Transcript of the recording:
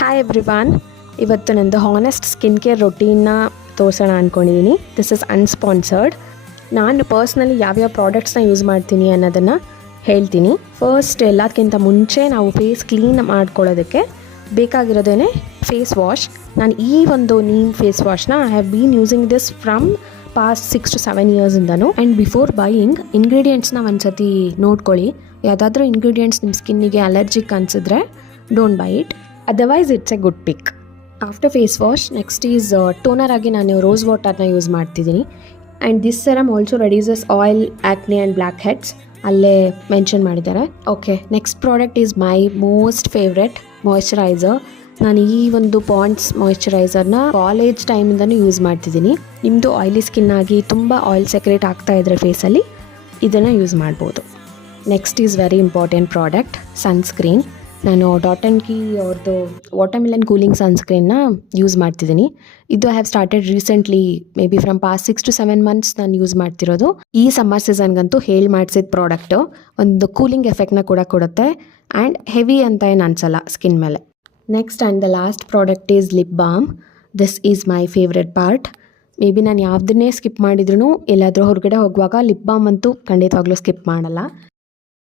Hi everyone, ಇವತ್ತು ನಂದು honest skin care ರೊಟೀನ್ನ ತೋರಿಸೋಣ ಅಂದ್ಕೊಂಡಿದ್ದೀನಿ. This is unsponsored. ನಾನು ಪರ್ಸ್ನಲಿ ಯಾವ್ಯಾವ ಪ್ರಾಡಕ್ಟ್ಸ್ನ ಯೂಸ್ ಮಾಡ್ತೀನಿ ಅನ್ನೋದನ್ನು ಹೇಳ್ತೀನಿ. ಫಸ್ಟ್ ಎಲ್ಲದಕ್ಕಿಂತ ಮುಂಚೆ ನಾವು ಫೇಸ್ ಕ್ಲೀನ್ ಮಾಡ್ಕೊಳ್ಳೋದಕ್ಕೆ ಬೇಕಾಗಿರೋದೇ ಫೇಸ್ ವಾಶ್. ನಾನು ಈ ಒಂದು ನೀಮ್ ಫೇಸ್ ವಾಶ್ನ I have been using this from past 6 to 7 ಇಯರ್ಸಿಂದನೂ. ಆ್ಯಂಡ್ ಬಿಫೋರ್ ಬೈಯಿಂಗ್ ಇಂಗ್ರೀಡಿಯೆಂಟ್ಸ್ನ ಒಂದು ಸತಿ ನೋಡ್ಕೊಳ್ಳಿ. ಯಾವುದಾದ್ರೂ ಇಂಗ್ರೀಡಿಯೆಂಟ್ಸ್ ನಿಮ್ಮ ಸ್ಕಿನ್ನಿಗೆ ಅಲರ್ಜಿಕ್ ಅನಿಸಿದ್ರೆ don't buy it, otherwise it's a good pick. After face wash next is toner ಆಗಿ ನಾನು ರೋಸ್ ವಾಟರ್ನ ಯೂಸ್ ಮಾಡ್ತಿದ್ದೀನಿ. And this serum also reduces oil, acne and blackheads, ಅಲ್ಲೇ ಮೆನ್ಷನ್ ಮಾಡಿದ್ದಾರೆ. Okay, next product is my most favourite moisturiser. ನಾನು ಈ ಒಂದು Pond's ಮಾಯ್ಶ್ಚರೈಸರ್ನ college ಟೈಮಿಂದನೂ use ಮಾಡ್ತಿದ್ದೀನಿ. ನಿಮ್ಮದು ಆಯಿಲಿ ಸ್ಕಿನ್ ಆಗಿ ತುಂಬ ಆಯಿಲ್ ಸೆಕ್ರೇಟ್ ಆಗ್ತಾ ಇದ್ದರೆ ಫೇಸಲ್ಲಿ ಇದನ್ನು ಯೂಸ್ ಮಾಡ್ಬೋದು. Next is very important product, sunscreen. ನಾನು ಡಾಟ್ ಆ್ಯಂಡ್ ಕೀ ಅವ್ರದ್ದು ವಾಟರ್ಮೆಲನ್ ಕೂಲಿಂಗ್ ಸನ್ಸ್ಕ್ರೀನ್ನ ಯೂಸ್ ಮಾಡ್ತಿದ್ದೀನಿ. ಇದು I have started recently, may be from past 6 to 7 months ನಾನು ಯೂಸ್ ಮಾಡ್ತಿರೋದು. ಈ ಸಮ್ಮರ್ ಸೀಸನ್ಗಂತೂ ಹೇಳಿ ಮಾಡಿಸಿದ ಪ್ರಾಡಕ್ಟು. ಒಂದು ಕೂಲಿಂಗ್ ಎಫೆಕ್ಟ್ನ ಕೂಡ ಕೊಡುತ್ತೆ ಆ್ಯಂಡ್ ಹೆವಿ ಅಂತ ಏನು ಅನಿಸಲ್ಲ ಸ್ಕಿನ್ ಮೇಲೆ. Next and the last product is lip balm. This is my favourite part. May be ನಾನು ಯಾವುದನ್ನೇ ಸ್ಕಿಪ್ ಮಾಡಿದ್ರೂ ಎಲ್ಲಾದರೂ ಹೊರಗಡೆ ಹೋಗುವಾಗ ಲಿಪ್ ಬಾಮ್ ಅಂತೂ ಖಂಡಿತವಾಗ್ಲೂ ಸ್ಕಿಪ್ ಮಾಡಲ್ಲ.